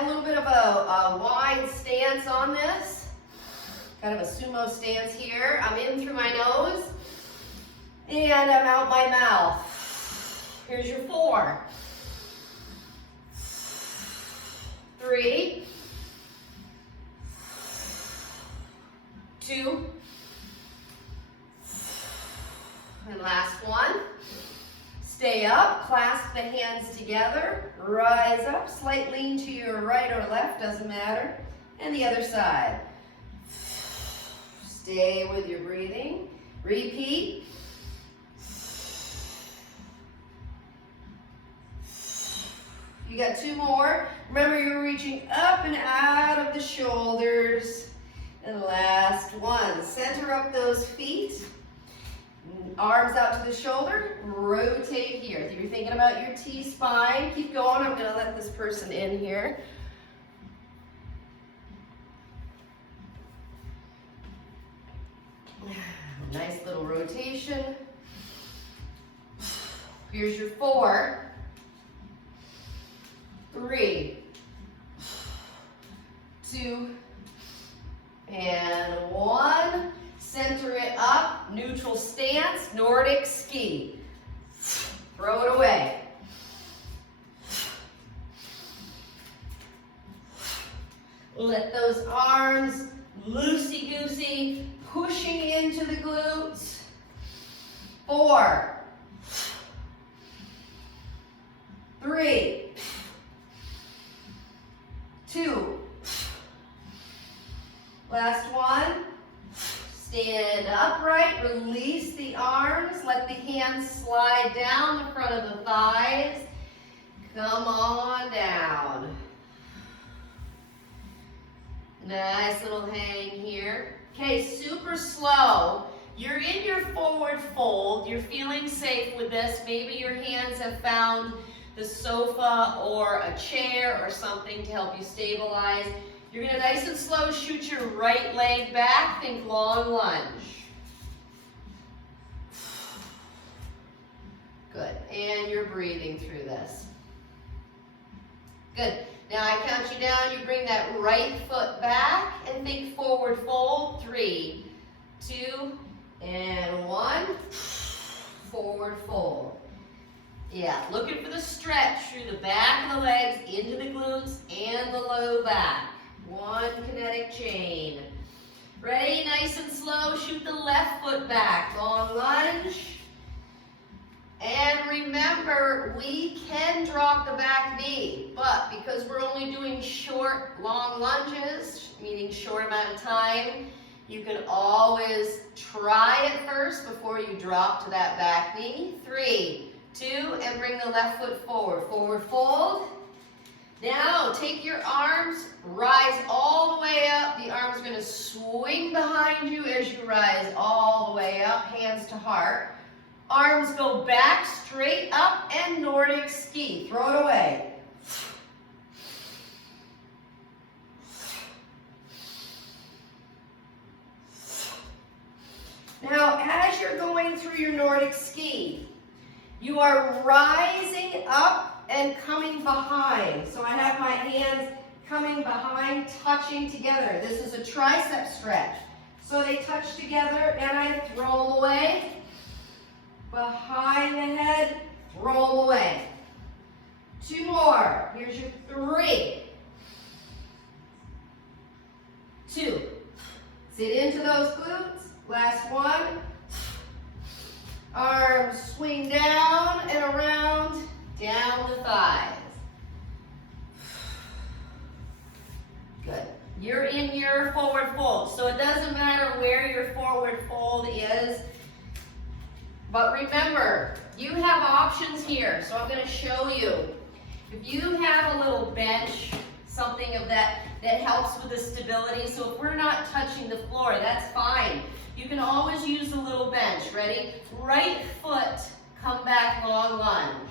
have a little bit of a wide stance on this. Kind of a sumo stance here. I'm in through my nose and I'm out my mouth. Here's your 4, 3, 2, and last one. Stay up, clasp the hands together, rise up, slight lean to your right or left, doesn't matter, and the other side. Stay with your breathing. Repeat. You got 2 more. Remember, you're reaching up and out of the shoulders. And last one. Center up those feet. Arms out to the shoulder. Rotate here. If you're thinking about your T-spine, keep going. I'm going to let this person in here. Nice little rotation. Here's your 4, 3, 2, and 1. Center it up, neutral stance, Nordic ski. Throw it away. Let those arms loosey-goosey, pushing into the glutes. 4, 3, 2, last one. Stand upright, release the arms, let the hands slide down the front of the thighs. Come on down. Nice little hang here. Okay, super slow. You're in your forward fold. You're feeling safe with this. Maybe your hands have found the sofa or a chair or something to help you stabilize. You're going to nice and slow shoot your right leg back. Think long lunge. Good. And you're breathing through this. Good. Now I count you down. You bring that right foot back and think forward fold. 3, 2, and 1. Forward fold. Yeah, looking for the stretch through the back of the legs, into the glutes and the low back. 1 kinetic chain. Ready? Nice and slow. Shoot the left foot back. Long lunge. And remember, we can drop the back knee, but because we're only doing short, long lunges, meaning short amount of time, you can always try it first before you drop to that back knee. 3, 2, and bring the left foot forward. Forward fold. Now take your arms, rise all the way up. The arms are going to swing behind you as you rise all the way up, hands to heart. Arms go back, straight up, and Nordic ski. Throw it away. Now, as you're going through your Nordic ski, you are rising up and coming behind. So I have my hands coming behind, touching together. This is a tricep stretch. So they touch together and I throw them away. Behind the head, roll them away. 2 more. Here's your 3, 2. Sit into those glutes. Last one. Arms swing down and around, down the thighs. Good. You're in your forward fold. So it doesn't matter where your forward fold is. But remember, you have options here. So I'm going to show you. If you have a little bench, something of that helps with the stability. So if we're not touching the floor, that's fine. You can always use a little bench. Ready? Right foot, come back, long lunge.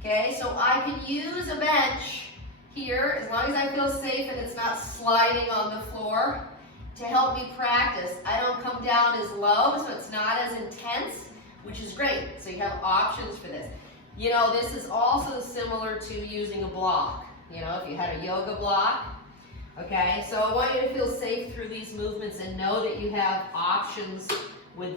Okay, so I can use a bench here, as long as I feel safe and it's not sliding on the floor, to help me practice. I don't come down as low, so it's not as intense, which is great. So you have options for this. You know, this is also similar to using a block. you know, if you had a yoga block. Okay, so I want you to feel safe through these movements and know that you have options with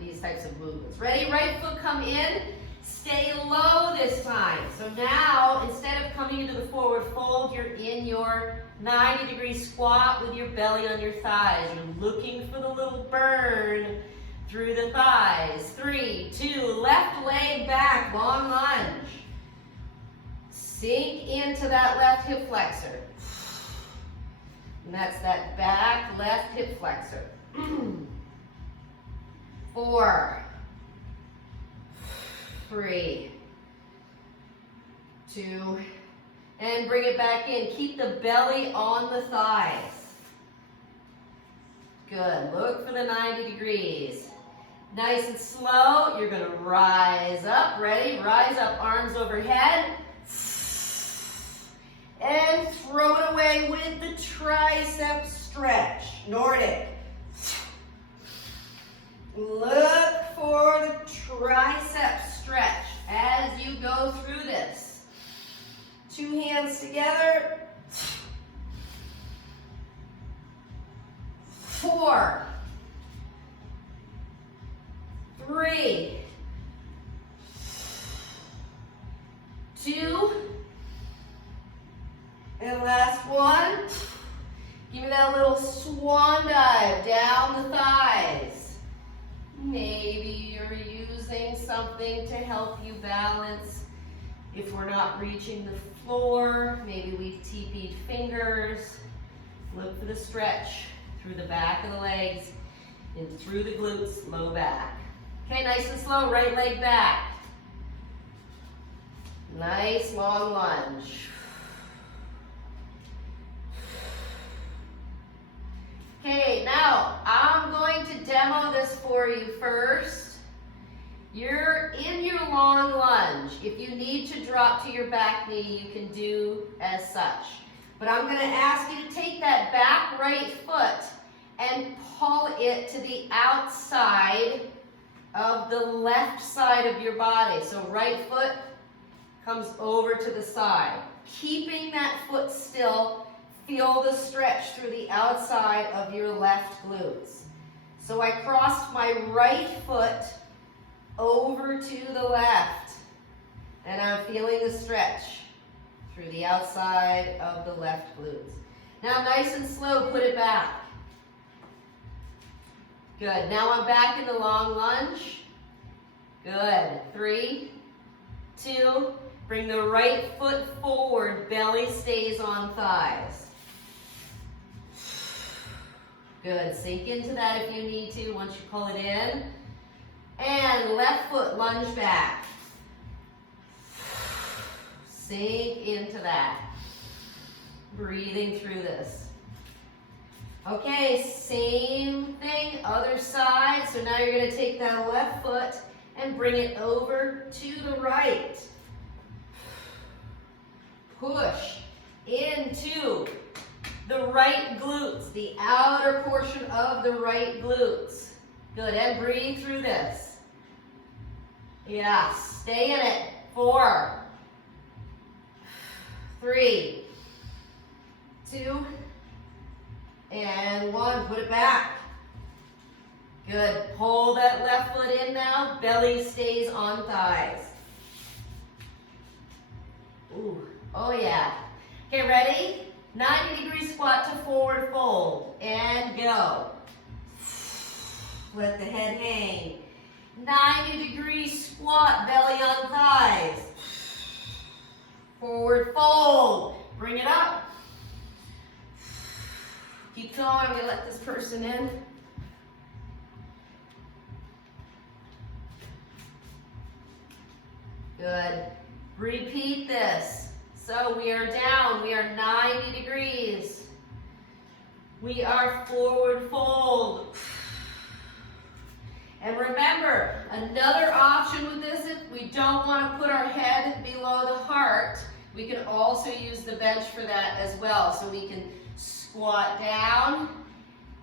these types of movements. Ready? Right foot come in, stay low this time. So now, instead of coming into the forward fold, you're in your 90-degree squat with your belly on your thighs. You're looking for the little burn through the thighs. 3, 2, left leg back, long lunge. Sink into that left hip flexor. And that's that back left hip flexor. 4, 3, 2, and bring it back in. Keep the belly on the thighs. Good. Look for the 90 degrees. Nice and slow. You're going to rise up. Ready? Rise up. Arms overhead. And throw it away with the tricep stretch. Nordic. Look for the tricep stretch as you go through this. 2 hands together. 4, 3, 2, and last one. Give me that little swan dive down the thighs. Maybe you're using something to help you balance. If we're not reaching the floor, maybe we've TP'd fingers. Look for the stretch through the back of the legs and through the glutes, low back. Okay, nice and slow, right leg back. Nice long lunge. Okay, now I'm going to demo this for you first. You're in your long lunge. If you need to drop to your back knee, you can do as such. But I'm going to ask you to take that back right foot and pull it to the outside of the left side of your body. So right foot comes over to the side. Keeping that foot still. Feel the stretch through the outside of your left glutes. So I crossed my right foot over to the left, and I'm feeling the stretch through the outside of the left glutes. Now nice and slow, put it back. Good, now I'm back in the long lunge. Good, 3, 2, bring the right foot forward, belly stays on thighs. Good, sink into that if you need to once you pull it in. And left foot lunge back. Sink into that. Breathing through this. Okay, same thing, other side. So now you're going to take that left foot and bring it over to the right. Push into the right glutes, the outer portion of the right glutes. Good, and breathe through this. Yeah, stay in it. 4, 3, 2, and 1. Put it back. Good, pull that left foot in now. Belly stays on thighs. Ooh, oh yeah. Okay, ready? 90-degree squat to forward fold, and go. Let the head hang. 90-degree squat, belly on thighs. Forward fold, bring it up. Keep going, I'm gonna let this person in. Good, repeat this. So we are down, we are 90 degrees. We are forward fold. And remember, another option with this, if we don't want to put our head below the heart, we can also use the bench for that as well. So we can squat down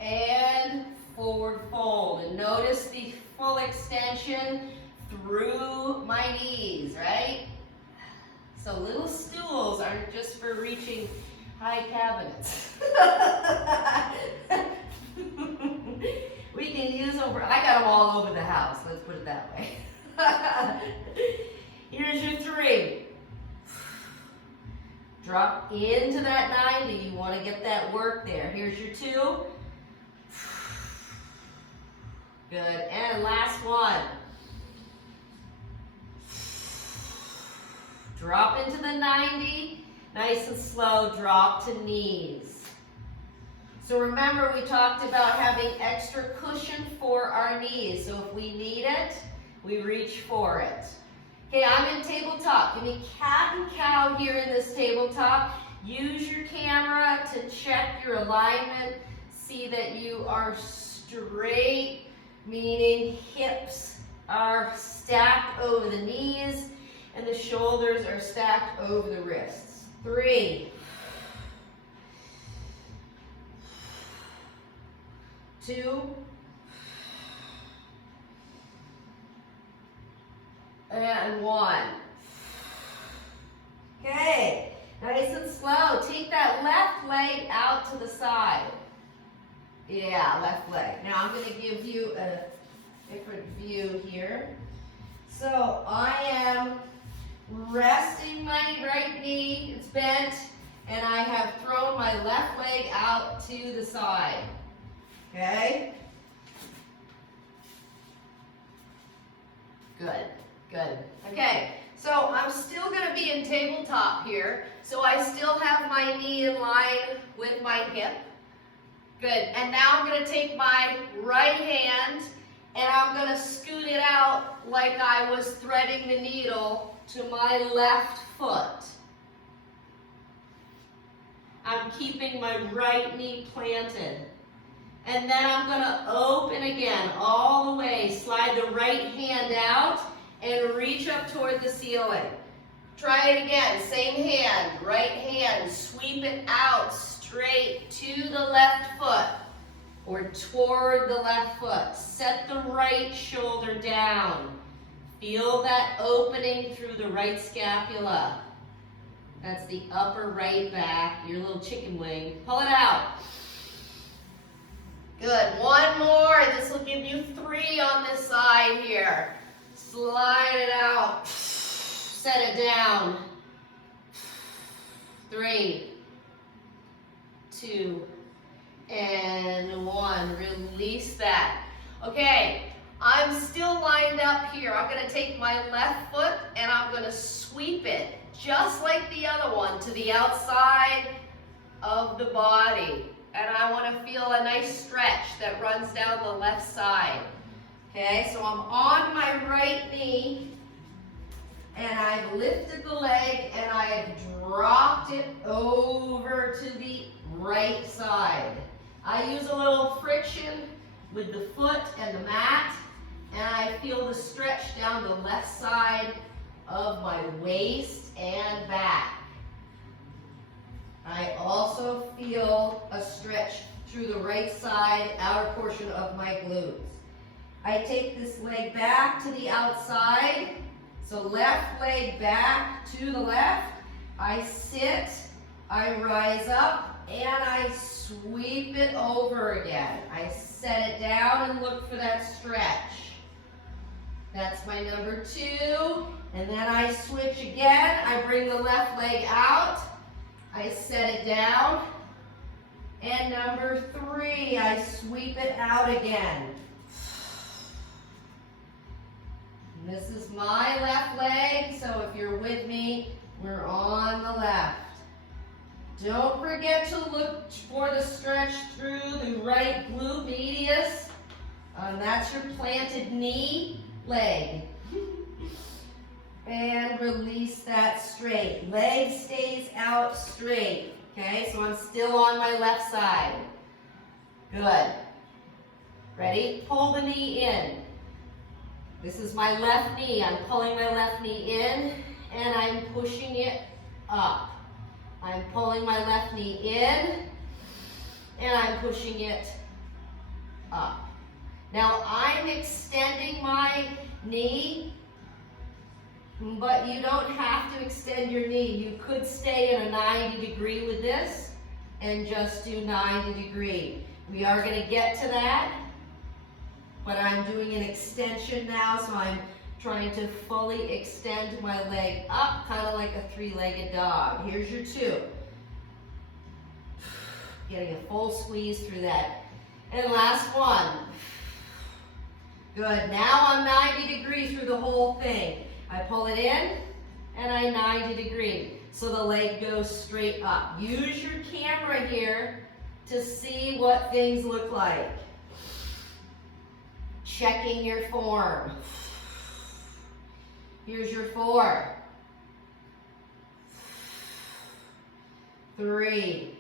and forward fold. And notice the full extension through my knees, right? So little stools aren't just for reaching high cabinets. We can use I got them all over the house, let's put it that way. Here's your 3. Drop into that 90. You want to get that work there. Here's your 2. Good. And last one. Drop into the 90. Nice and slow. Drop to knees. So remember, we talked about having extra cushion for our knees. So if we need it, we reach for it. Okay, I'm in tabletop. Give me cat and cow here in this tabletop. Use your camera to check your alignment. See that you are straight, meaning hips are stacked over the knees and the shoulders are stacked over the wrists. 3, 2, and 1. Okay, nice and slow. Take that left leg out to the side. Yeah, left leg. Now I'm going to give you a different view here. So I am resting my right knee, it's bent, and I have thrown my left leg out to the side. Okay? Good. Good. Okay, so I'm still going to be in tabletop here. So I still have my knee in line with my hip. Good. And now I'm going to take my right hand and I'm going to scoot it out like I was threading the needle to my left foot. I'm keeping my right knee planted. And then I'm going to open again all the way. Slide the right hand out and reach up toward the ceiling. Try it again, same hand, right hand, sweep it out straight to the left foot or toward the left foot. Set the right shoulder down. Feel that opening through the right scapula. That's the upper right back, your little chicken wing. Pull it out. Good, 1 more. This will give you 3 on this side here. Slide it out, set it down. 3, 2, and 1. Release that. Okay, I'm still lined up here. I'm going to take my left foot and I'm going to sweep it, just like the other one, to the outside of the body. And I want to feel a nice stretch that runs down the left side. Okay, so I'm on my right knee, and I've lifted the leg, and I have dropped it over to the right side. I use a little friction with the foot and the mat, and I feel the stretch down the left side of my waist and back. I also feel a stretch through the right side, outer portion of my glutes. I take this leg back to the outside. So left leg back to the left. I sit, I rise up, and I sweep it over again. I set it down and look for that stretch. That's my number 2. And then I switch again. I bring the left leg out. I set it down. And number 3, I sweep it out again. And this is my left leg, so if you're with me, we're on the left. Don't forget to look for the stretch through the right glute medius. That's your planted knee leg. And release that straight. Leg stays out straight. Okay, so I'm still on my left side. Good. Ready? Pull the knee in. This is my left knee. I'm pulling my left knee in and I'm pushing it up. I'm pulling my left knee in and I'm pushing it up. Now I'm extending my knee, but you don't have to extend bend your knee. You could stay in a 90 degree with this and just do 90 degree. We are going to get to that, but I'm doing an extension now, so I'm trying to fully extend my leg up, kind of like a three-legged dog. Here's your 2. Getting a full squeeze through that. And last one. Good. Now I'm 90 degree through the whole thing. I pull it in, and I 90 degree. So the leg goes straight up. Use your camera here to see what things look like. Checking your form. Here's your 4. 3.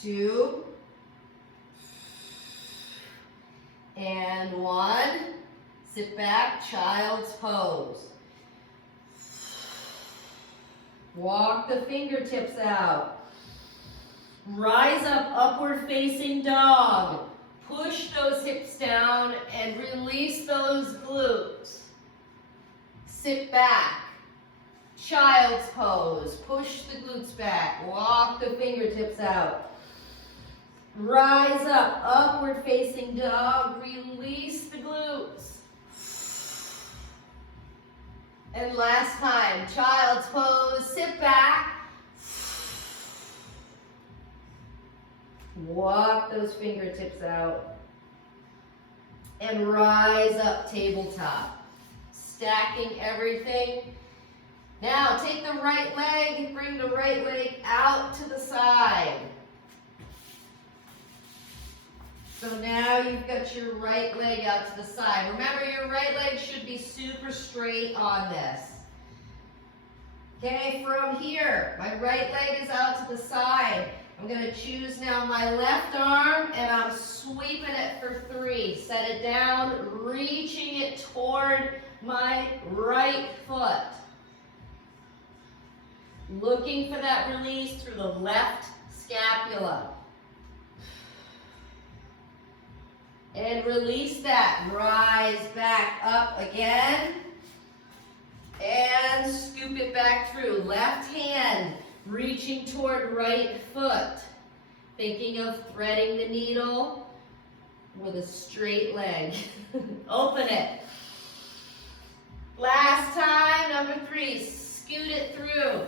2. And 1. Sit back, child's pose. Walk the fingertips out. Rise up, upward facing dog. Push those hips down and release those glutes. Sit back. Child's pose. Push the glutes back. Walk the fingertips out. Rise up, upward facing dog. Release the glutes. And last time, child's pose. Sit back. Walk those fingertips out. And rise up, tabletop. Stacking everything. Now take the right leg, bring the right leg out to the side. So now you've got your right leg out to the side. Remember, your right leg should be super straight on this. Okay, from here, my right leg is out to the side. I'm going to choose now my left arm, and I'm sweeping it for 3. Set it down, reaching it toward my right foot. Looking for that release through the left scapula. And release that. Rise back up again. And scoop it back through. Left hand reaching toward right foot. Thinking of threading the needle with a straight leg. Open it. Last time, number 3. Scoot it through.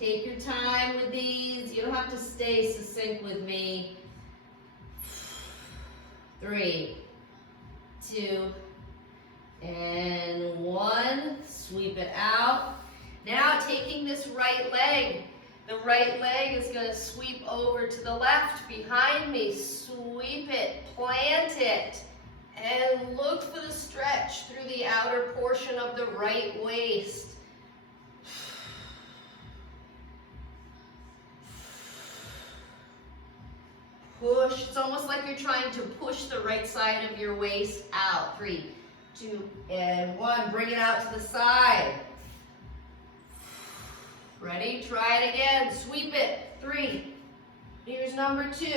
Take your time with these. You don't have to stay succinct with me. 3, 2, and 1. Sweep it out. Now taking this right leg, the right leg is going to sweep over to the left behind me. Sweep it, plant it, and look for the stretch through the outer portion of the right waist. Push. It's almost like you're trying to push the right side of your waist out. 3, 2, and 1. Bring it out to the side. Ready? Try it again. Sweep it. 3. Here's number 2.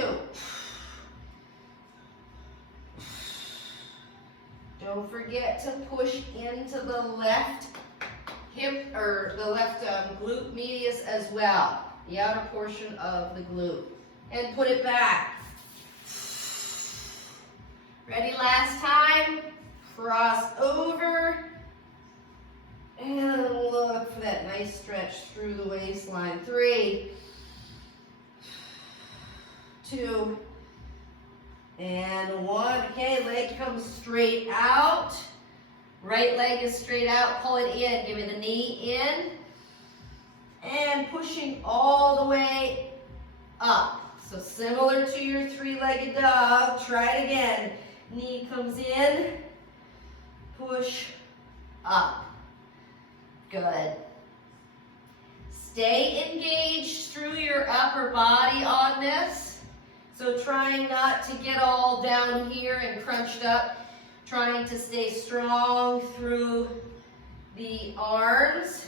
Don't forget to push into the left hip, or the left glute medius as well. The outer portion of the glute. And put it back. Ready? Last time. Cross over. And look for that nice stretch through the waistline. 3, 2, and 1. Okay, leg comes straight out. Right leg is straight out. Pull it in. Give me the knee in. And pushing all the way up. So similar to your 3-legged dog, try it again. Knee comes in, push up. Good. Stay engaged through your upper body on this. So trying not to get all down here and crunched up. Trying to stay strong through the arms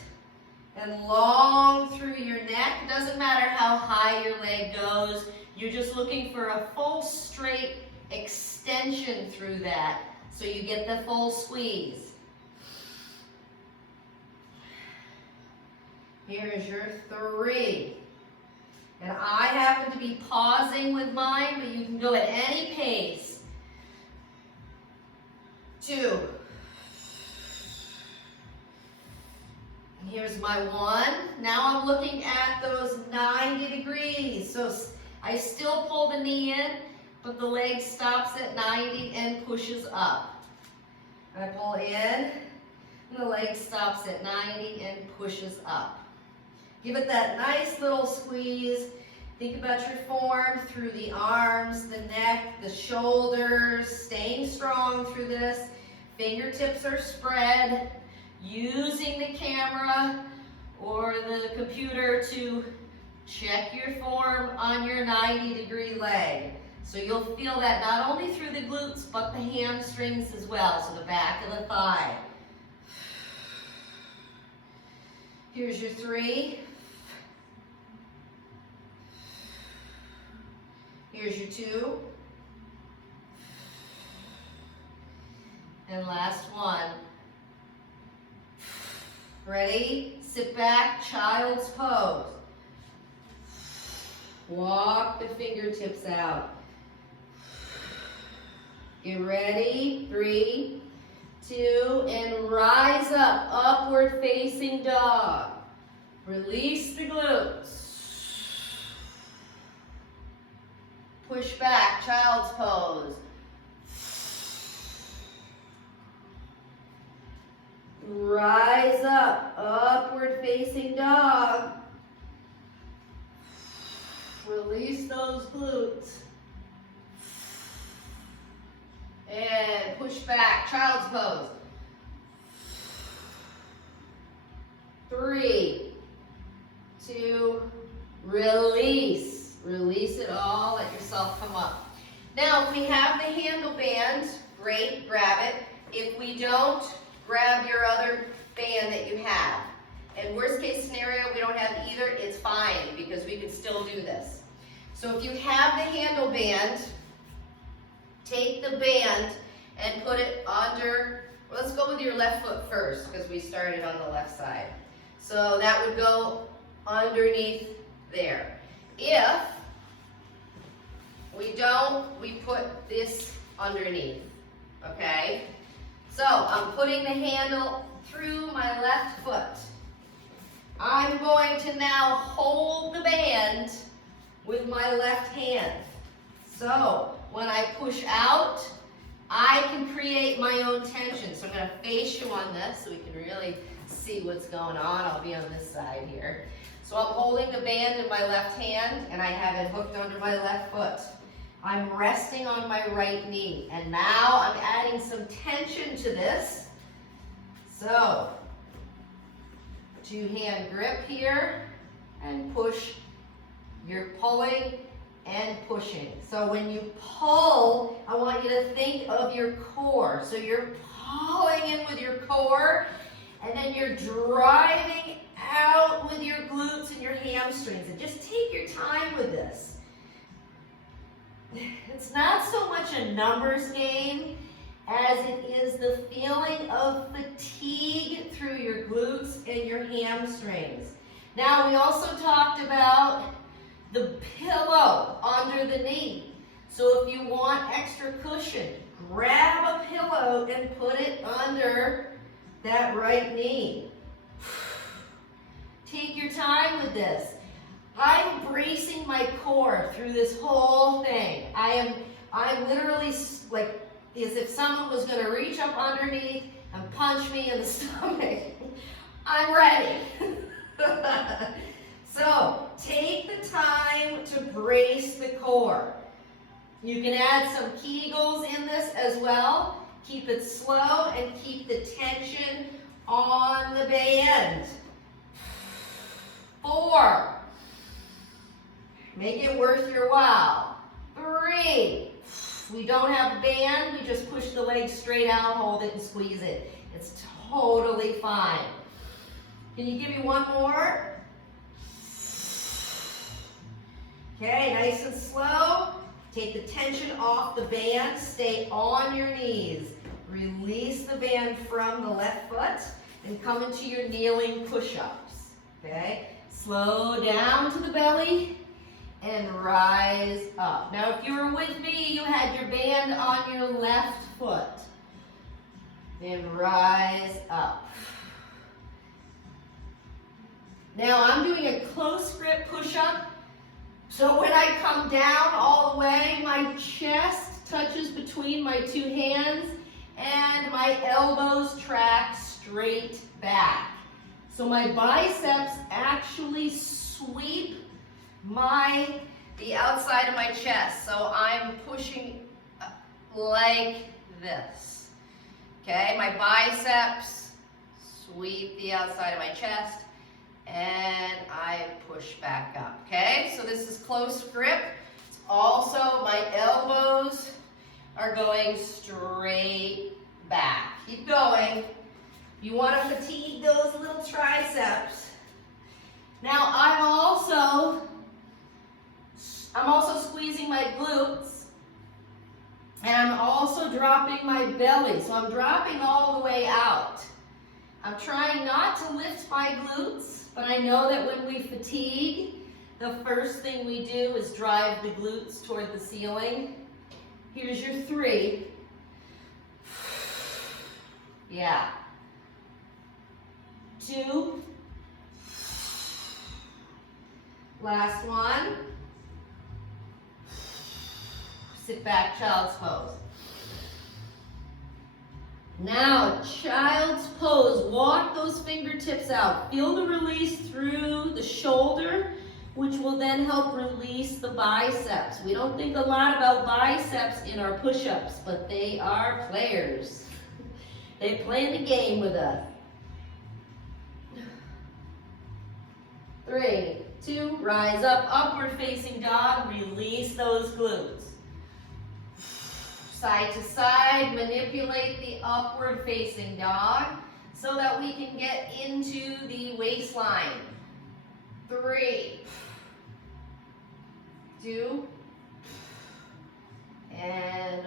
and long through your neck. It doesn't matter how high your leg goes. You're just looking for a full straight extension through that. so you get the full squeeze. Here's your 3. And I happen to be pausing with mine, but you can go at any pace. 2. And here's my 1. Now I'm looking at those 90 degrees. So I still pull the knee in, but the leg stops at 90 and pushes up. I pull in, and the leg stops at 90 and pushes up. Give it that nice little squeeze. Think about your form through the arms, the neck, the shoulders, staying strong through this. Fingertips are spread, using the camera or the computer to check your form on your 90-degree leg. So you'll feel that not only through the glutes, but the hamstrings as well, so the back of the thigh. Here's your 3. Here's your 2. And last 1. Ready? Sit back, child's pose. Walk the fingertips out. Get ready. 3, 2, and rise up. Upward facing dog. Release the glutes. Push back, child's pose. Rise up, upward facing dog. Release those glutes. And push back, child's pose. 3, 2, release. Release it all, let yourself come up. Now, if we have the handle band, great, grab it. If we don't, grab your other band that you have. And worst case scenario, we don't have either, it's fine because we can still do this. So if you have the handle band, take the band and put it under, well, let's go with your left foot first because we started on the left side. So that would go underneath there. If we don't, we put this underneath, okay? So I'm putting the handle through my left foot. I'm going to now hold the band with my left hand. So when I push out, I can create my own tension. So I'm going to face you on this so we can really see what's going on. I'll be on this side here. So I'm holding the band in my left hand and I have it hooked under my left foot. I'm resting on my right knee. And now I'm adding some tension to this. So, 2-hand grip here and push. You're pulling and pushing. So when you pull, I want you to think of your core. So you're pulling in with your core and then you're driving out with your glutes and your hamstrings. And just take your time with this. It's not so much a numbers game as it is the feeling of fatigue through your glutes and your hamstrings. Now, we also talked about the pillow under the knee. So if you want extra cushion, grab a pillow and put it under that right knee. Take your time with this. I'm bracing my core through this whole thing. I'm literally like as if someone was going to reach up underneath and punch me in the stomach. I'm ready. So take the time to brace the core. You can add some Kegels in this as well. Keep it slow and keep the tension on the band. 4. Make it worth your while. 3. We don't have a band, we just push the leg straight out, hold it and squeeze it. It's totally fine. Can you give me one more? Okay, nice and slow. Take the tension off the band, stay on your knees. release the band from the left foot and come into your kneeling push-ups, okay? Slow down to the belly and rise up. Now, if you were with me, you had your band on your left foot. Then rise up. Now, I'm doing a close grip push-up. So when I come down all the way, my chest touches between my two hands and my elbows track straight back. So my biceps actually sweep the outside of my chest. So I'm pushing like this. Okay, my biceps sweep the outside of my chest and I push back up. Okay, so this is close grip. It's also my elbows are going straight back. Keep going. You want to fatigue those little triceps. Now I'm also squeezing my glutes, and I'm also dropping my belly. So I'm dropping all the way out. I'm trying not to lift my glutes, but I know that when we fatigue, the first thing we do is drive the glutes toward the ceiling. Here's your 3. Yeah. 2. Last one. Sit back, child's pose. Now, child's pose. Walk those fingertips out. Feel the release through the shoulder, which will then help release the biceps. We don't think a lot about biceps in our push-ups, but they are players. They play the game with us. 3, 2, rise up, upward facing dog, release those glutes. Side to side, manipulate the upward facing dog so that we can get into the waistline. 3, 2, and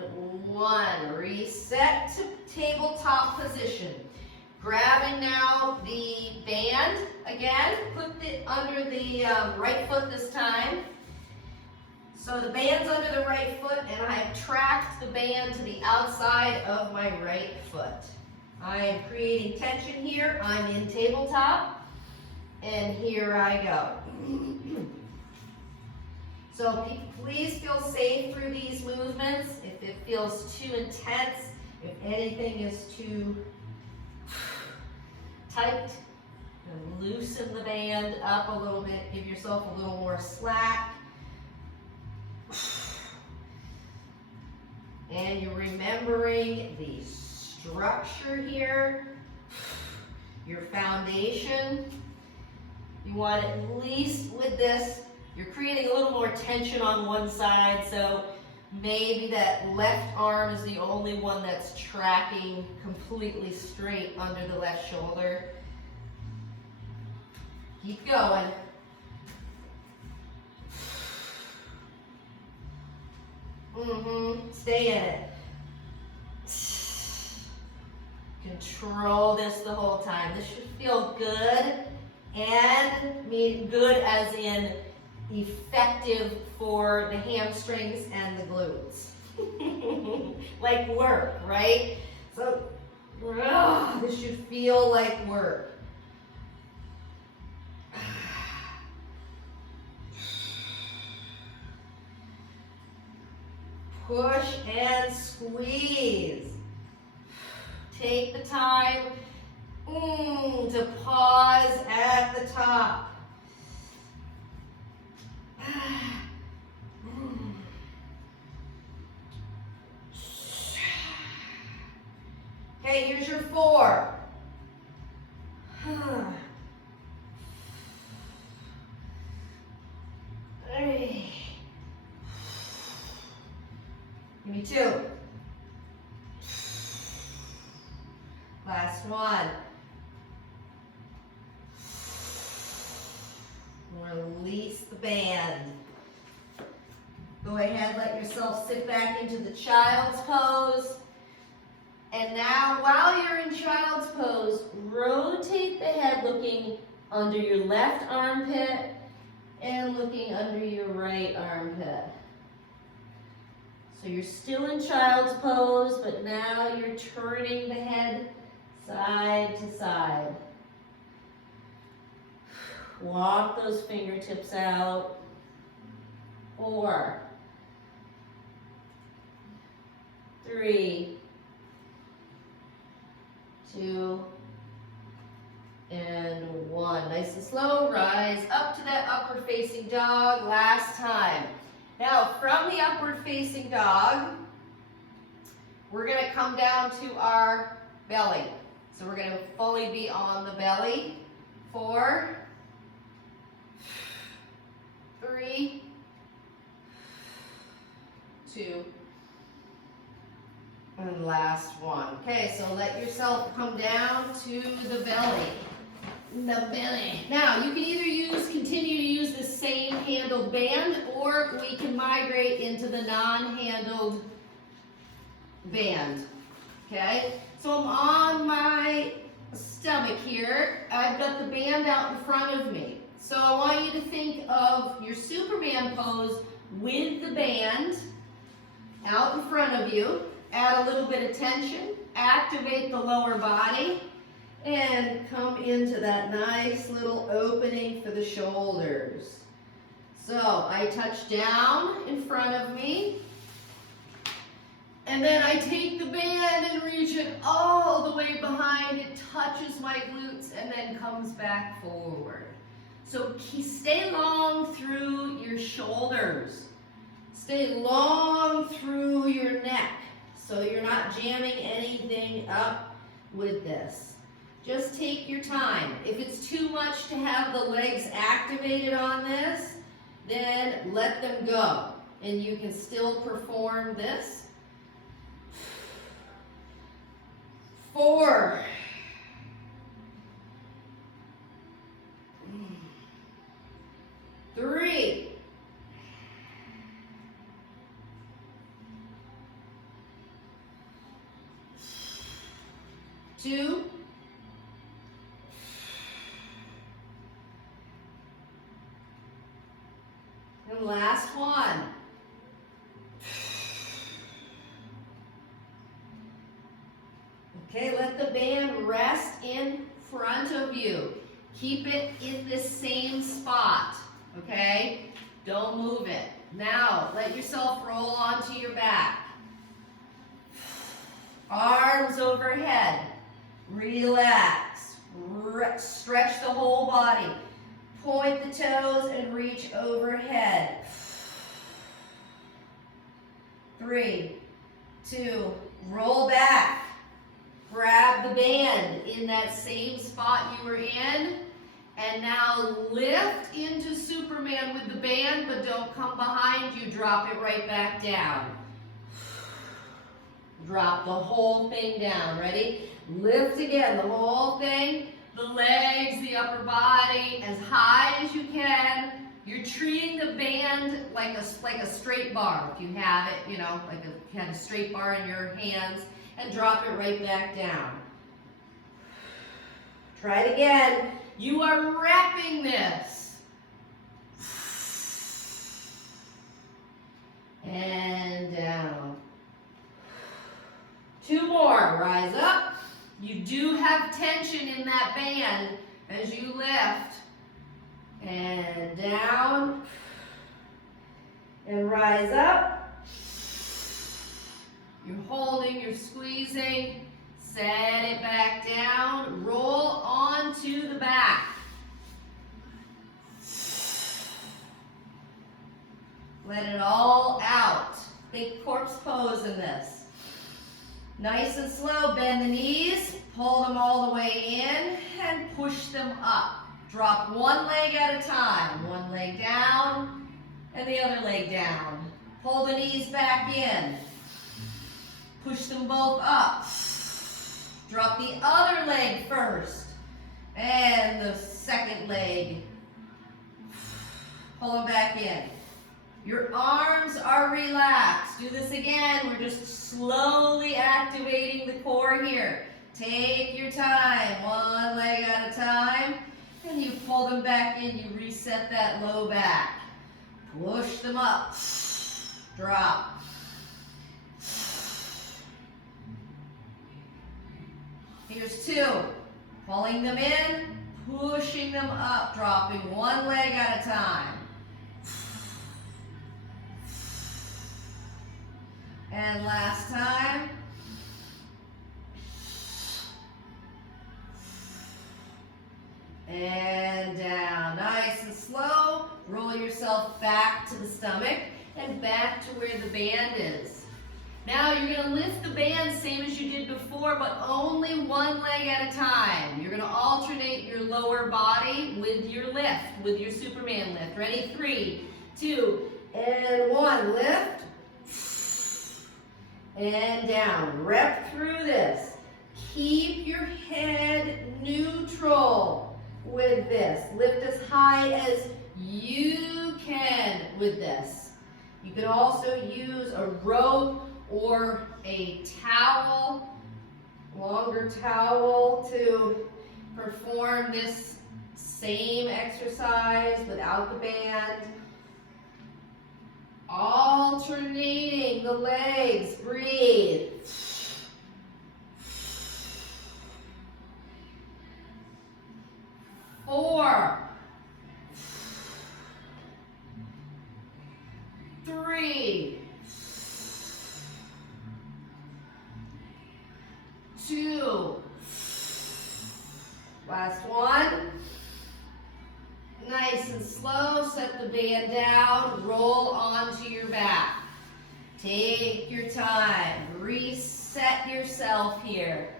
1. Reset to tabletop position. Grabbing now the band again, put it under the right foot this time. So the band's under the right foot, and I have tracked the band to the outside of my right foot. I am creating tension here. I'm in tabletop, and here I go. So please feel safe through these movements. If it feels too intense, if anything is too tight, loosen the band up a little bit. Give yourself a little more slack. And you're remembering the structure here, your foundation. You want at least with this, you're creating a little more tension on one side, so maybe that left arm is the only one that's tracking completely straight under the left shoulder. Keep going. Stay in it. Control this the whole time. This should feel good, and mean good as in effective for the hamstrings and the glutes. Like work, right? So this should feel like work. Push and squeeze. Take the time to pause at the top. Okay, here's your 4. 3. Give me 2. Last one. Release the band. Go ahead, let yourself sit back into the child's pose. And now, while you're in child's pose, rotate the head looking under your left armpit and looking under your right armpit. So you're still in child's pose, but now you're turning the head side to side. Walk those fingertips out. 4, 3, 2, and 1. Nice and slow. Rise up to that upward facing dog. Last time. Now, from the upward facing dog, we're going to come down to our belly. So we're going to fully be on the belly. 4, 3, 2, and last one. Okay, so let yourself come down to the belly. The belly. Now, you can either continue to use the same handled band, or we can migrate into the non-handled band. Okay, so I'm on my stomach here. I've got the band out in front of me. So I want you to think of your Superman pose with the band out in front of you. Add a little bit of tension, activate the lower body, and come into that nice little opening for the shoulders. So I touch down in front of me, and then I take the band and reach it all the way behind. It touches my glutes and then comes back forward. So stay long through your shoulders. Stay long through your neck, so you're not jamming anything up with this. Just take your time. If it's too much to have the legs activated on this, then let them go, and you can still perform this. 4, 3, 2, and last one. Okay, let the band rest in front of you. Keep it in this same spot, okay? Don't move it. Now, let yourself roll onto your back. Arms overhead. Relax. Stretch the whole body. Point the toes and reach overhead. 3, 2, roll back. Grab the band in that same spot you were in. And now lift into Superman with the band, but don't come behind you. Drop it right back down. Drop the whole thing down. Ready? Lift again, the whole thing. The legs, the upper body, as high as you can. You're treating the band like a straight bar. If you have it, you know, like if you had a straight bar in your hands, and drop it right back down. Try it again. You are repping this. And down. 2 more. Rise up. You do have tension in that band as you lift. And down. And rise up. You're holding, you're squeezing. Set it back down. Roll onto the back. Let it all out. Big corpse pose in this. Nice and slow. Bend the knees. Pull them all the way in and push them up. Drop one leg at a time. One leg down and the other leg down. Pull the knees back in. Push them both up. Drop the other leg first. And the second leg. Pull them back in. Your arms are relaxed. Do this again. We're just slowly activating the core here. Take your time, one leg at a time. And you pull them back in, you reset that low back. Push them up. Drop. Here's two. Pulling them in, pushing them up, dropping one leg at a time. And last time. And down, nice and slow. Roll yourself back to the stomach and back to where the band is. Now you're gonna lift the band same as you did before, but only one leg at a time. You're gonna alternate your lower body with your lift, with your Superman lift. Ready? 3, 2, and 1. Lift. And down. Rep through this. Keep your head neutral with this. Lift as high as you can with this. You can also use a rope or a towel, longer towel, to perform this same exercise without the band. Alternating the legs. Breathe. 4, 3, 2, last one. Nice and slow, set the band down, roll onto your back. Take your time, reset yourself here.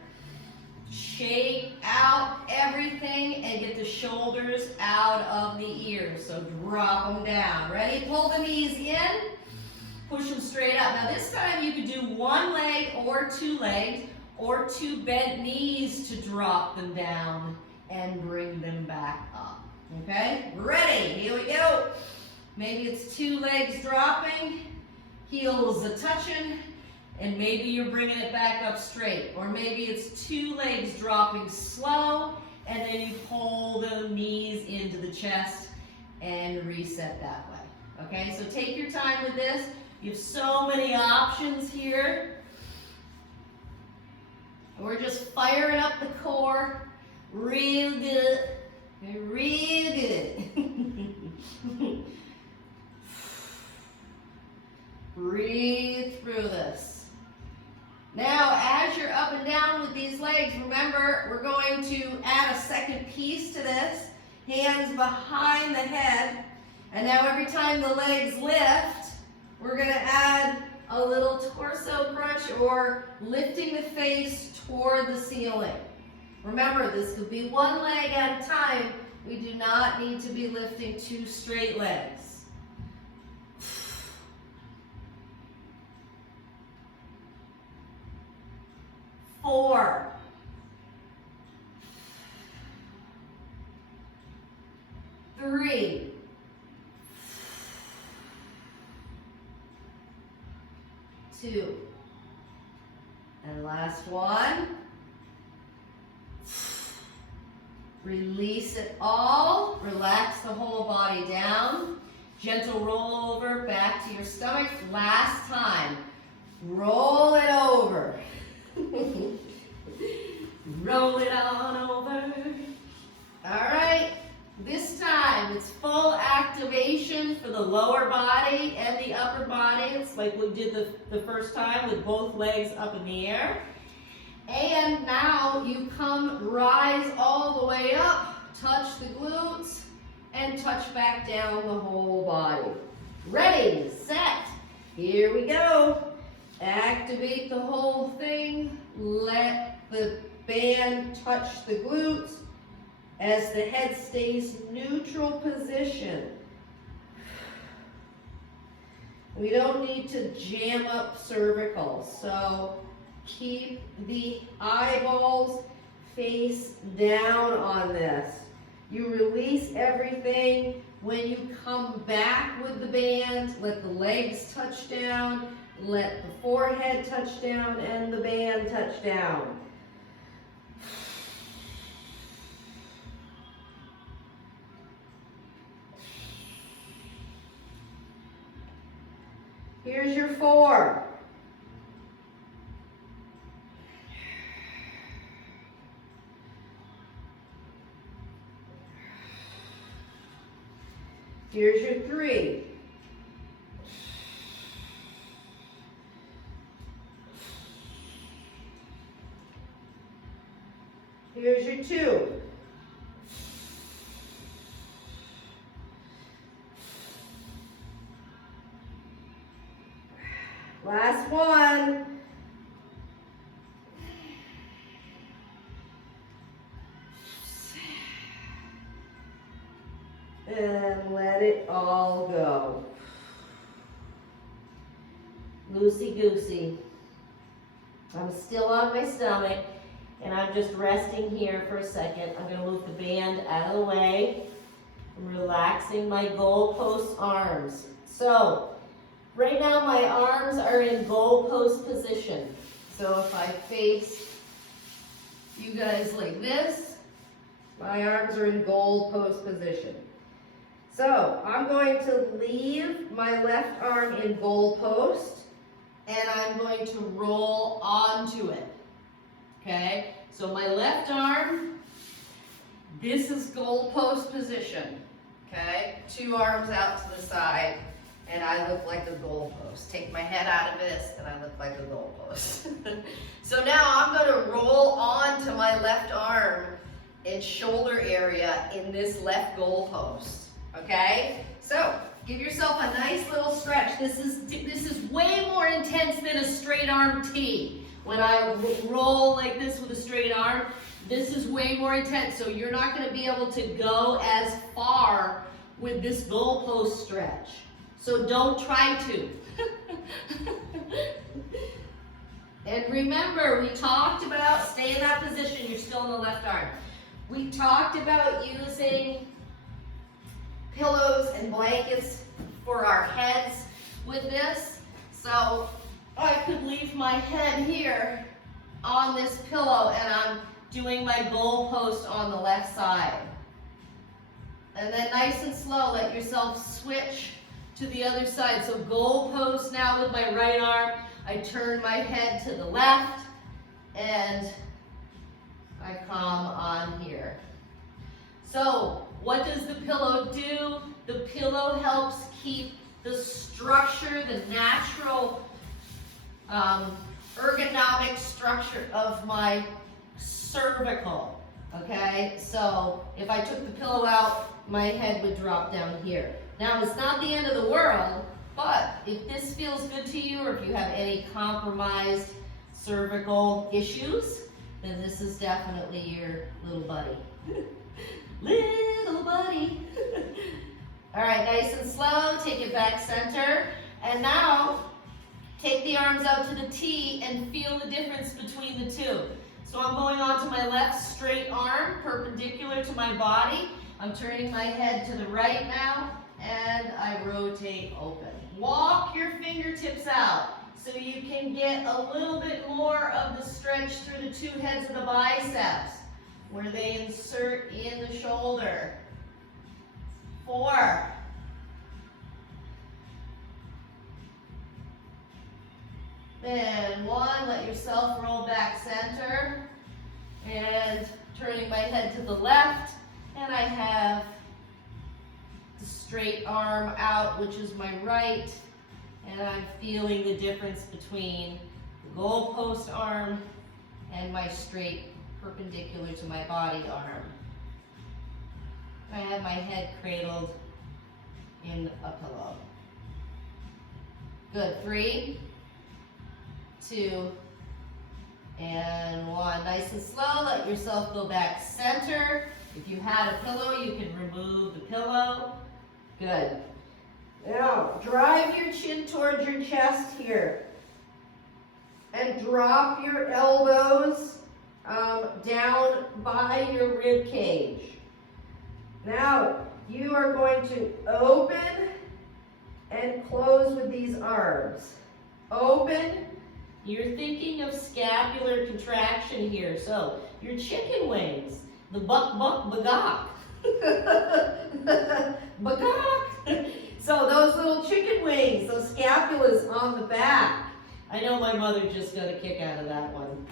Shake out everything and get the shoulders out of the ears. So drop them down. Ready? Pull the knees in, push them straight up. Now this time you could do one leg or two legs or two bent knees to drop them down and bring them back up. Okay? Ready? Here we go. Maybe it's two legs dropping, heels a touching, and maybe you're bringing it back up straight. Or maybe it's two legs dropping slow, and then you pull the knees into the chest and reset that way. Okay, so take your time with this. You have so many options here. We're just firing up the core real good. Real good. Breathe through this. Now, as you're up and down with these legs, remember, we're going to add a second piece to this. Hands behind the head. And now every time the legs lift, we're going to add a little torso crunch or lifting the face toward the ceiling. Remember, this could be one leg at a time. We do not need to be lifting two straight legs. 4, 3, 2, and last one. Release it all. Relax the whole body down. Gentle roll over back to your stomach. Last time. Roll it over. Roll it on over. All right. This time it's full activation for the lower body and the upper body. It's like we did the first time with both legs up in the air. And now you rise all the way up, touch the glutes, and touch back down the whole body. Ready, set, here we go. Activate the whole thing. Let the band touch the glutes as the head stays neutral position. We don't need to jam up cervicals, so keep the eyeballs face down on this. You release everything, When you come back with the band, let the legs touch down, let the forehead touch down, and the band touch down. Here's your 4. Here's your 3. Here's your 2. Last one. And let it all go. Loosey-goosey. I'm still on my stomach, and I'm just resting here for a second. I'm going to move the band out of the way. I'm relaxing my goalpost arms. So, right now my arms are in goalpost position. So if I face you guys like this, my arms are in goalpost position. So I'm going to leave my left arm in goalpost, and I'm going to roll onto it. Okay? So my left arm, this is goalpost position. Okay? 2 arms out to the side, and I look like a goalpost. Take my head out of this, and I look like a goalpost. So now I'm going to roll onto my left arm and shoulder area in this left goalpost. Okay? So give yourself a nice little stretch. This is way more intense than a straight arm T. When I roll like this with a straight arm, this is way more intense. So you're not going to be able to go as far with this goalpost stretch. So don't try to. And remember, we talked about, stay in that position, you're still in the left arm. We talked about using pillows and blankets for our heads with this. So I could leave my head here on this pillow, and I'm doing my goalpost on the left side. And then nice and slow, let yourself switch to the other side. So goalpost now with my right arm. I turn my head to the left, and I come on here. So what does the pillow do? The pillow helps keep the structure, the natural ergonomic structure of my cervical. Okay, so if I took the pillow out, my head would drop down here. Now, it's not the end of the world, but if this feels good to you, or if you have any compromised cervical issues, then this is definitely your little buddy. Little buddy. All right, nice and slow, take it back center. And now, take the arms out to the T and feel the difference between the two. So I'm going on to my left straight arm, perpendicular to my body. I'm turning my head to the right now, and I rotate open. Walk your fingertips out so you can get a little bit more of the stretch through the 2 heads of the biceps, where they insert in the shoulder. 4. And 1, let yourself roll back center, and turning my head to the left, and I have the straight arm out, which is my right, and I'm feeling the difference between the goalpost arm and my straight perpendicular to my body arm. I have my head cradled in a pillow. Good. 3, 2, and 1. Nice and slow. Let yourself go back center. If you had a pillow, you can remove the pillow. Good. Now, drive your chin towards your chest here. And drop your elbows down by your rib cage. Now, you are going to open and close with these arms. Open. You're thinking of scapular contraction here. So your chicken wings, the buck, buck, bagok. Bagok. So those little chicken wings, those scapulas on the back. I know my mother just got a kick out of that one.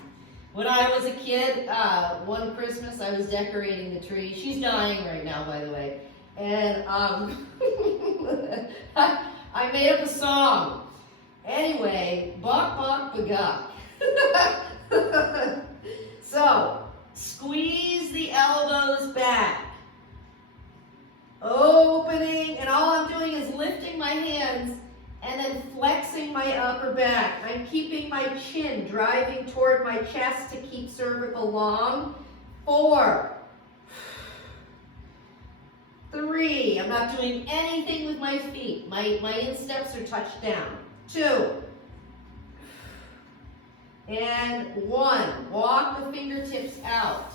When I was a kid, one Christmas I was decorating the tree. She's dying right now, by the way. And I made up a song. Anyway, buck, buck, bagok. So, squeeze the elbows back. Opening, and all I'm doing is lifting my hands and then flexing my upper back. I'm keeping my chin driving toward my chest to keep cervical long. 4, 3, I'm not doing anything with my feet. My insteps are touched down. 2, and 1. Walk the fingertips out.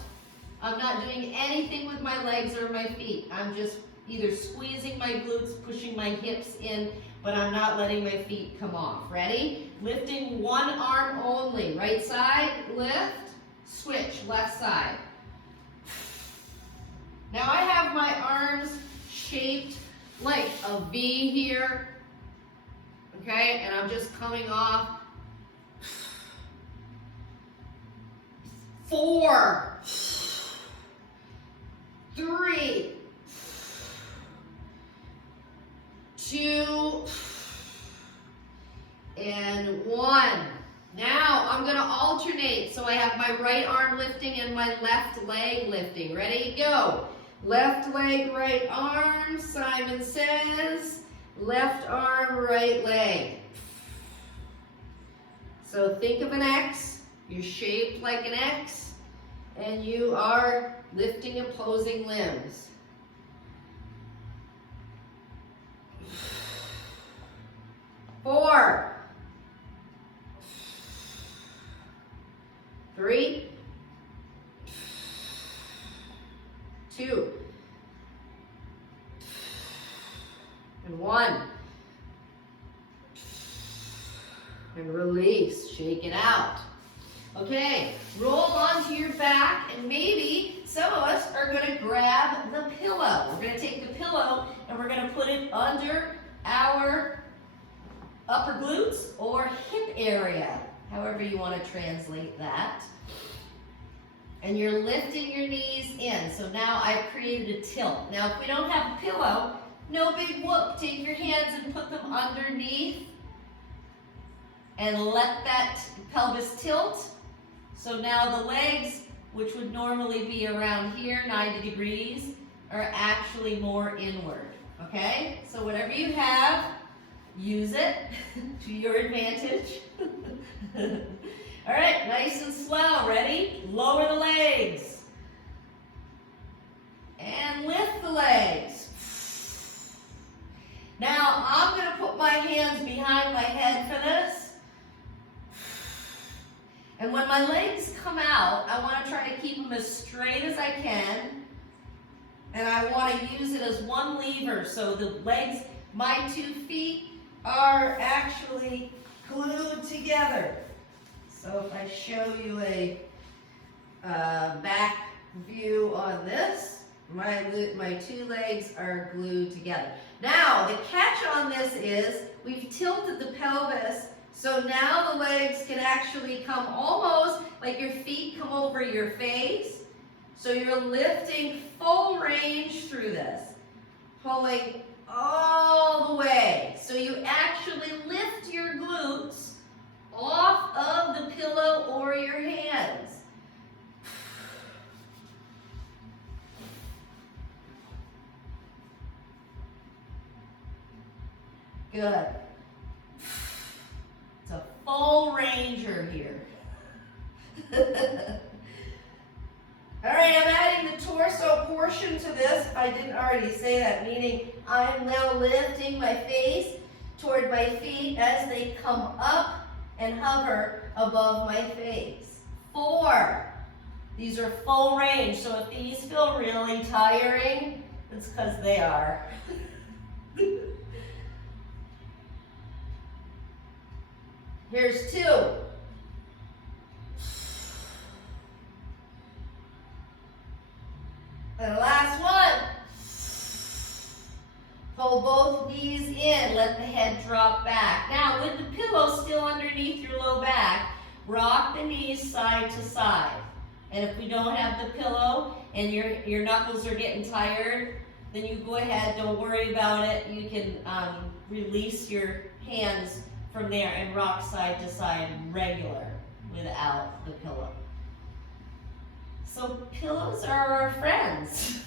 I'm not doing anything with my legs or my feet. I'm just either squeezing my glutes, pushing my hips in, but I'm not letting my feet come off. Ready? Lifting one arm only. Right side, lift, switch, left side. Now I have my arms shaped like a V here, okay? And I'm just coming off. 4, 3, 2, and 1. Now I'm going to alternate. So I have my right arm lifting and my left leg lifting. Ready? Go. Left leg, right arm. Simon says. Left arm, right leg. So think of an X. You're shaped like an X. And you are lifting opposing limbs. 4, 3, 2, and 1. And release, shake it out. Okay, roll onto your back, and maybe some of us are going to grab the pillow. We're going to take the pillow and we're going to put it under our upper glutes or hip area, however you want to translate that. And you're lifting your knees in. So now I've created a tilt. Now if we don't have a pillow, no big whoop. Take your hands and put them underneath and let that pelvis tilt. So now the legs, which would normally be around here, 90 degrees, are actually more inward, okay? So whatever you have, use it to your advantage. All right, nice and slow. Ready? Lower the legs. And lift the legs. Now, I'm going to put my hands behind my head for this. And when my legs come out, I want to try to keep them as straight as I can. And I want to use it as one lever. So the legs, my 2 feet, are actually glued together. So if I show you a back view on this, my 2 legs are glued together. Now, the catch on this is we've tilted the pelvis, so now the legs can actually come almost like your feet come over your face. So you're lifting full range through this, pulling all the way. So you actually lift your glutes off of the pillow or your hands. Good. It's a full ranger here. All right, I'm adding the torso portion to this. I didn't already say that, meaning I'm now lifting my face toward my feet as they come up and hover above my face. 4. These are full range, so if these feel really tiring, It's because they are. Here's 2. And the last one. Pull both knees in, let the head drop back. Now, with the pillow still underneath your low back, rock the knees side to side. And if we don't have the pillow and your knuckles are getting tired, then you go ahead, don't worry about it. You can release your hands from there and rock side to side regular without the pillow. So pillows are our friends.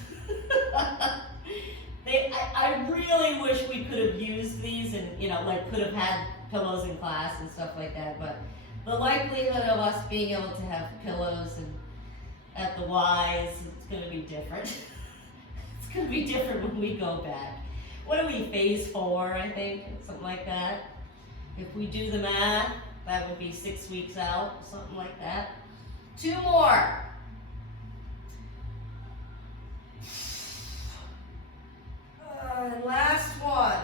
I really wish we could have used these and, like could have had pillows in class and stuff like that, but the likelihood of us being able to have pillows and at the Y's, it's going to be different. It's going to be different when we go back. What are we, phase 4, I think, something like that? If we do the math, that would be 6 weeks out, something like that. 2 more. And last one.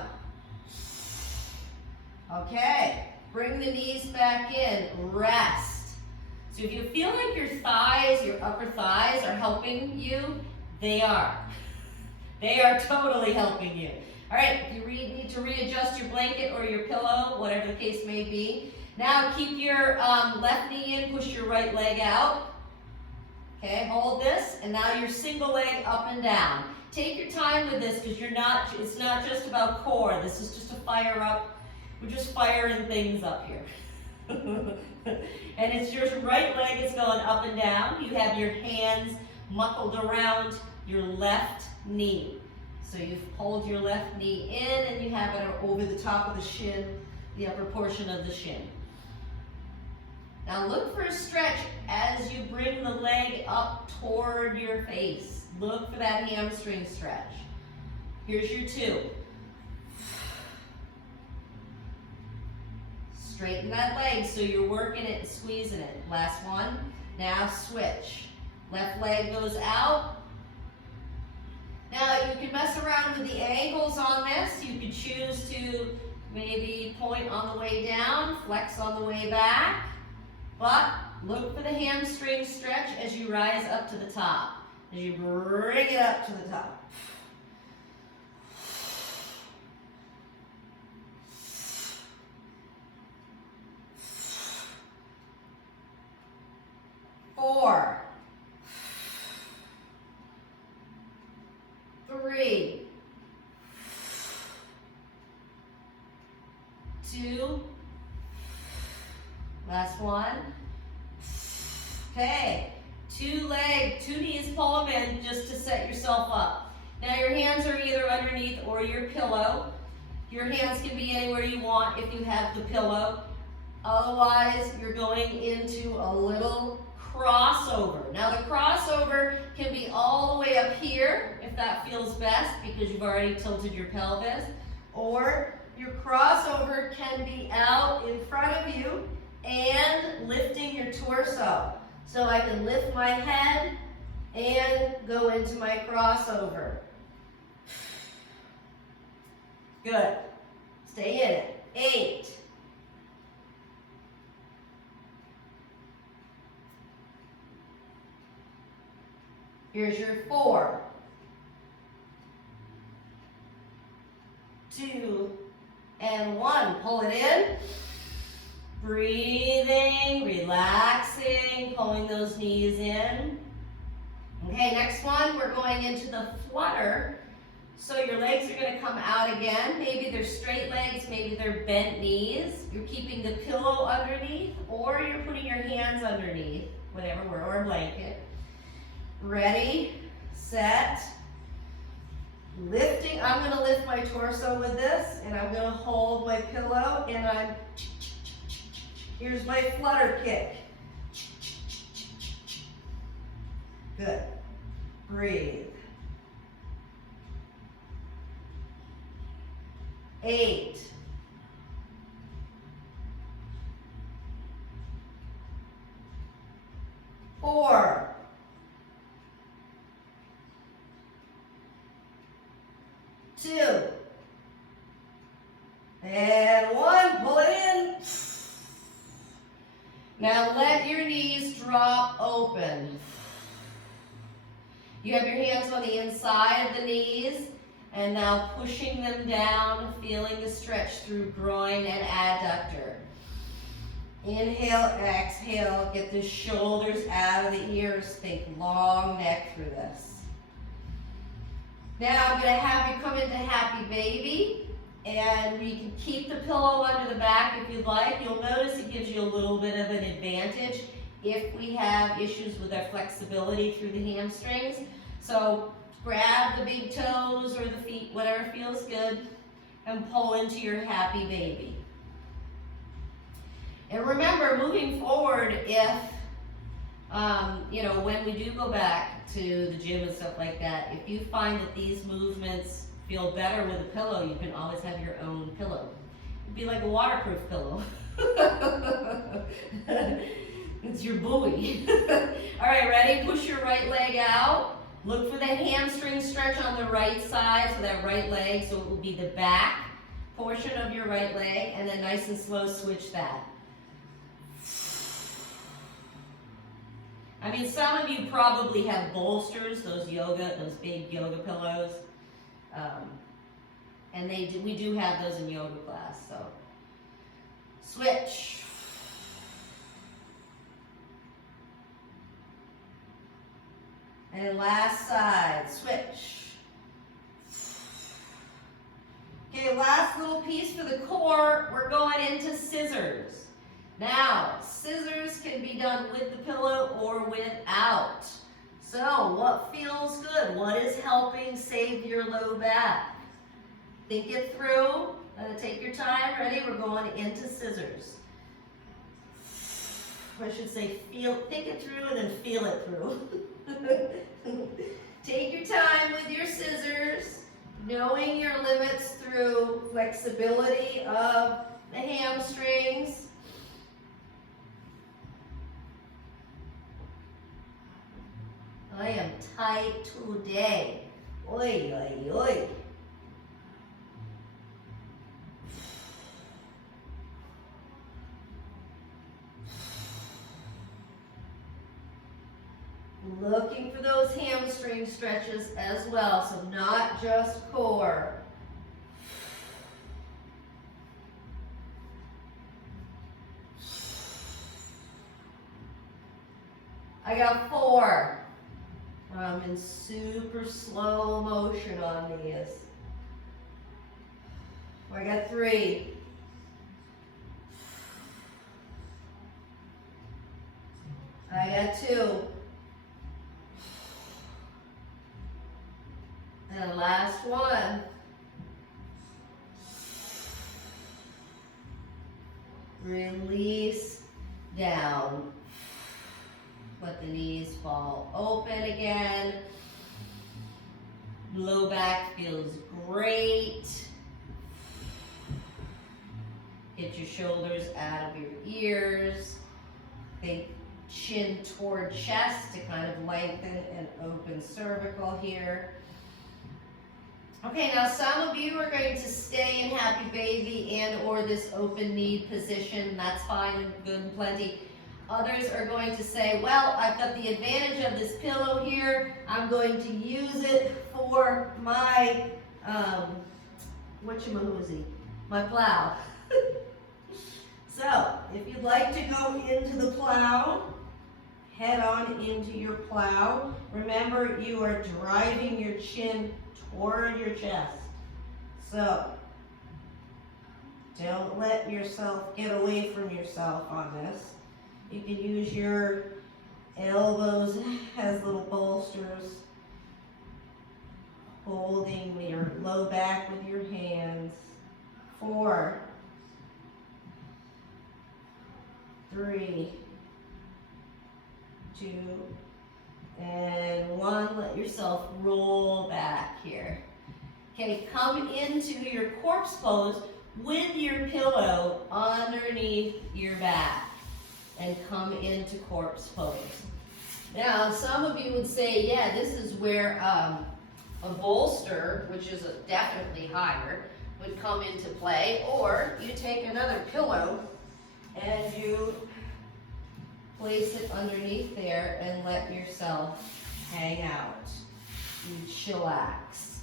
Okay, bring the knees back in, rest. So if you feel like your thighs, your upper thighs are helping you, they are. They are totally helping you. All right, if you need to readjust your blanket or your pillow, whatever the case may be. Now keep your left knee in, push your right leg out. Okay, hold this, and now your single leg up and down. Take your time with this because it's not just about core. This is just a fire up. We're just firing things up here. And it's your right leg is going up and down. You have your hands muckled around your left knee. So you've pulled your left knee in and you have it over the top of the shin, the upper portion of the shin. Now look for a stretch as you bring the leg up toward your face. Look for that hamstring stretch. Here's your 2. Straighten that leg so you're working it and squeezing it. Last one. Now switch. Left leg goes out. Now you can mess around with the angles on this. You could choose to maybe point on the way down, flex on the way back. But look for the hamstring stretch as you rise up to the top. As you bring it up to the top. Four. 3. 2. Last one. Okay. 2 knees, pull them in just to set yourself up. Now your hands are either underneath or your pillow. Your hands can be anywhere you want if you have the pillow. Otherwise, you're going into a little crossover. Now the crossover can be all the way up here, if that feels best, because you've already tilted your pelvis. Or your crossover can be out in front of you and lifting your torso. So I can lift my head and go into my crossover. Good. Stay in it. 8. 4. 2 and 1. Pull it in. Breathing, relaxing, pulling those knees in. Okay, next one, we're going into the flutter. So your legs are going to come out again. Maybe they're straight legs, maybe they're bent knees. You're keeping the pillow underneath, or you're putting your hands underneath, whatever, or a blanket. Ready, set, lifting. I'm going to lift my torso with this, and I'm going to hold my pillow, and here's my flutter kick. Good. Breathe. 8. 4. 2, and 1. Pull it in. Now let your knees drop open. You have your hands on the inside of the knees, and now pushing them down, feeling the stretch through groin and adductor. Inhale, exhale, get the shoulders out of the ears. Think long neck through this. Now I'm going to have you come into Happy Baby, and we can keep the pillow under the back if you'd like. You'll notice it gives you a little bit of an advantage if we have issues with our flexibility through the hamstrings. So grab the big toes or the feet, whatever feels good, and pull into your Happy Baby. And remember, moving forward, if, when we do go back to the gym and stuff like that, if you find that these movements feel better with a pillow, you can always have your own pillow. It'd be like a waterproof pillow. It's your buoy. All right, ready? Push your right leg out. Look for the hamstring stretch on the right side, so that right leg, so it will be the back portion of your right leg, and then nice and slow switch that. I mean, some of you probably have bolsters, those big yoga pillows. And we do have those in yoga class, so. Switch. And last side, switch. Okay, last little piece for the core, we're going into scissors. Now, scissors can be done with the pillow or without. So, what feels good? What is helping save your low back? Think it through. Take your time. Ready? We're going into scissors. I should say think it through and then feel it through. Take your time with your scissors, knowing your limits through flexibility of the hamstrings. I am tight today. Oi, oi, oi. Looking for those hamstring stretches as well, so not just core. I got 4. I'm in super slow motion on these. I got 3. I got 2. And the last one. Release down. Let the knees fall open again. Low back feels great. Get your shoulders out of your ears. Think chin toward chest to kind of lengthen and open cervical here. Okay, now some of you are going to stay in Happy Baby and or this open knee position. That's fine and good and plenty. Others are going to say, well, I've got the advantage of this pillow here. I'm going to use it for my, my plow. So, if you'd like to go into the plow, head on into your plow. Remember, you are driving your chin toward your chest. So, don't let yourself get away from yourself on this. You can use your elbows as little bolsters, holding your low back with your hands. 4, 3, 2, and 1. Let yourself roll back here. Okay, come into your corpse pose with your pillow underneath your back. And come into corpse pose. Now, some of you would say, yeah, this is where a bolster, which is definitely higher, would come into play, or you take another pillow and you place it underneath there and let yourself hang out. You chillax.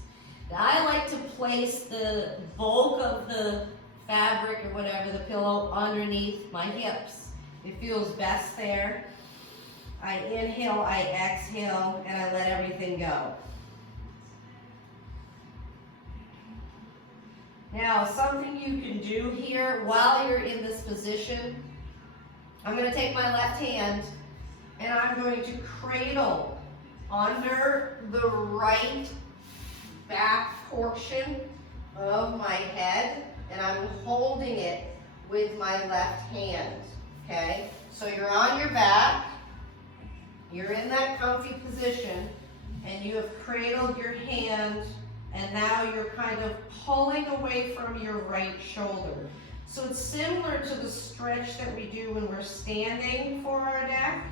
Now, I like to place the bulk of the fabric or whatever, the pillow, underneath my hips. It feels best there. I inhale, I exhale, and I let everything go. Now, something you can do here while you're in this position, I'm going to take my left hand and I'm going to cradle under the right back portion of my head, and I'm holding it with my left hand, okay? So you're on your back, you're in that comfy position, and you have cradled your hand, and now you're kind of pulling away from your right shoulder. So it's similar to the stretch that we do when we're standing for our deck,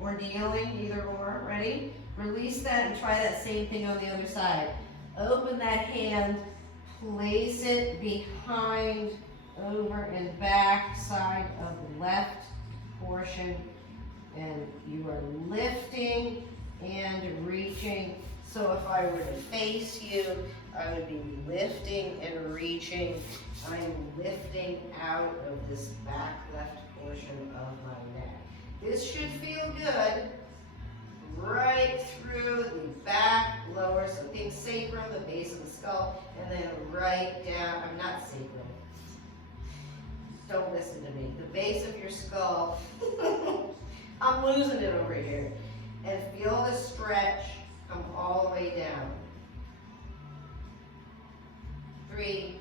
or kneeling, either or. Ready? Release that and try that same thing on the other side. Open that hand, place it behind, over and back side of the left portion, and you are lifting and reaching. So if I were to face you, I would be lifting and reaching. I'm lifting out of this back left portion of my neck. This should feel good. Right through the back, lower, so think sacrum, the base of the skull, and then right down, I'm not sacrum. Don't listen to me. The base of your skull. I'm losing it over here. And feel the stretch come all the way down. 3,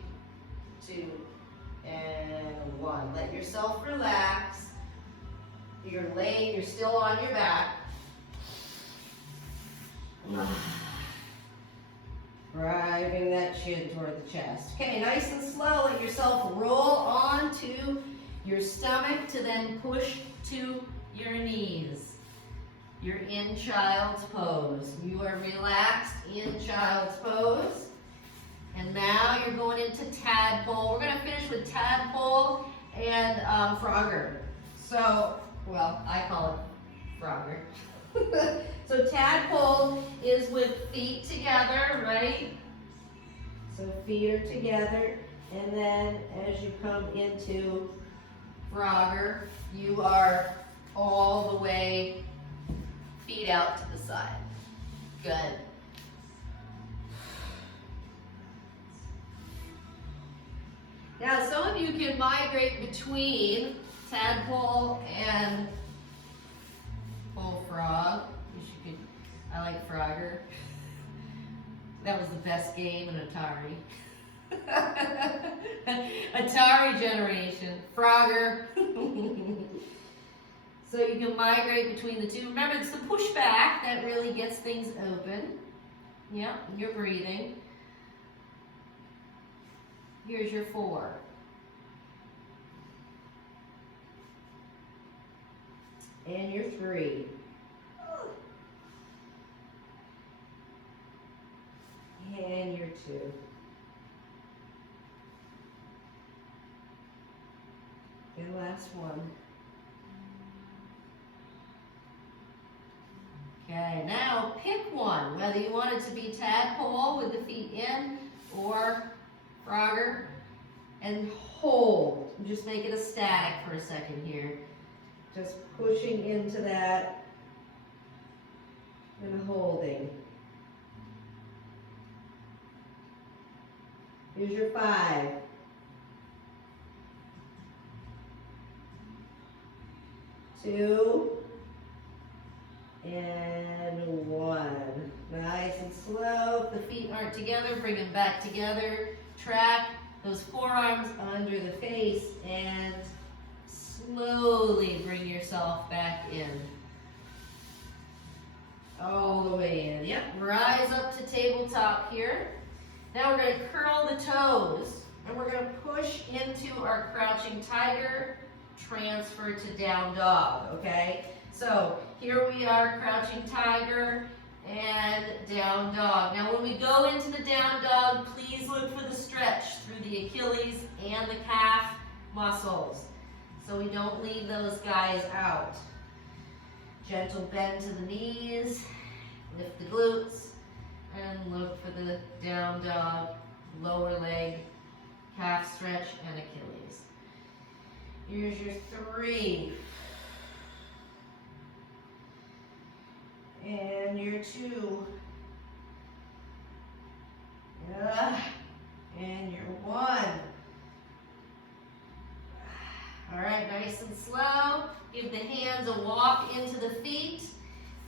2, and 1. Let yourself relax. You're laying, you're still on your back. Driving that chin toward the chest. Okay, nice and slow. Let yourself roll onto your stomach to then push to your knees. You're in child's pose. You are relaxed in child's pose. And now you're going into tadpole. We're going to finish with tadpole and Frogger. So, well, I call it Frogger. So tadpole is with feet together, right? So feet are together, and then as you come into Frogger, you are all the way feet out to the side. Good. Now some of you can migrate between tadpole and bullfrog. I like Frogger. That was the best game in Atari. Atari generation. Frogger. So you can migrate between the two. Remember, it's the pushback that really gets things open. Yeah, you're breathing. Here's your 4. And your 3. And your 2. And last one. Okay, now pick one, whether you want it to be tadpole with the feet in or Frogger, and hold. Just make it a static for a second here. Just pushing into that and holding. Here's your 5. 2 and 1. Nice and slow. If the feet aren't together, bring them back together. Track those forearms under the face and slowly bring yourself back in. All the way in. Yep, rise up to tabletop here. Now we're going to curl the toes, and we're going to push into our crouching tiger, transfer to down dog, okay? So here we are, crouching tiger, and down dog. Now when we go into the down dog, please look for the stretch through the Achilles and the calf muscles, so we don't leave those guys out. Gentle bend to the knees, lift the glutes, and look for the down dog, lower leg, calf stretch, and Achilles. Here's your 3. And your 2. And your 1. All right, nice and slow. Give the hands a walk into the feet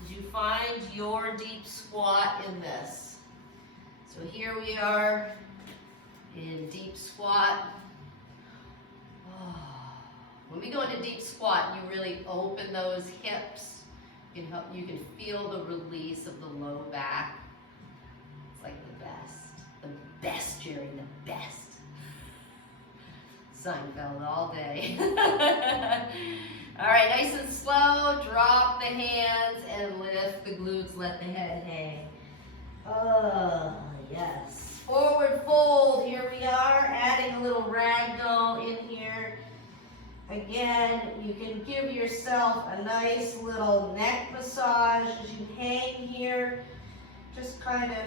as you find your deep squat in this. So here we are in deep squat. When we go into deep squat, you really open those hips. You can feel the release of the low back. It's like the best, Jerry, the best. Seinfeld all day. All right, nice and slow, drop the hands and lift the glutes, let the head hang. Oh, yes. Forward fold, here we are, adding a little ragdoll in here. Again, you can give yourself a nice little neck massage as you hang here, just kind of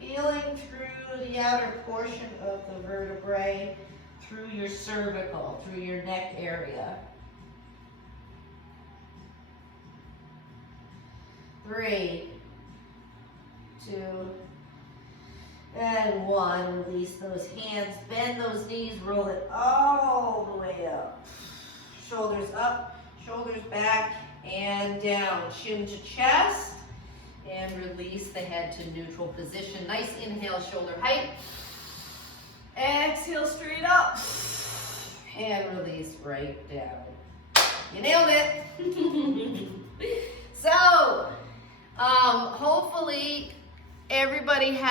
feeling through the outer portion of the vertebrae, through your cervical, through your neck area. 3, 2, and 1. Release those hands, bend those knees, roll it all the way up. Shoulders up, shoulders back, and down. Chin to chest, and release the head to neutral position. Nice inhale, shoulder height. Exhale, straight up, and release right down. You nailed it. So, hopefully everybody has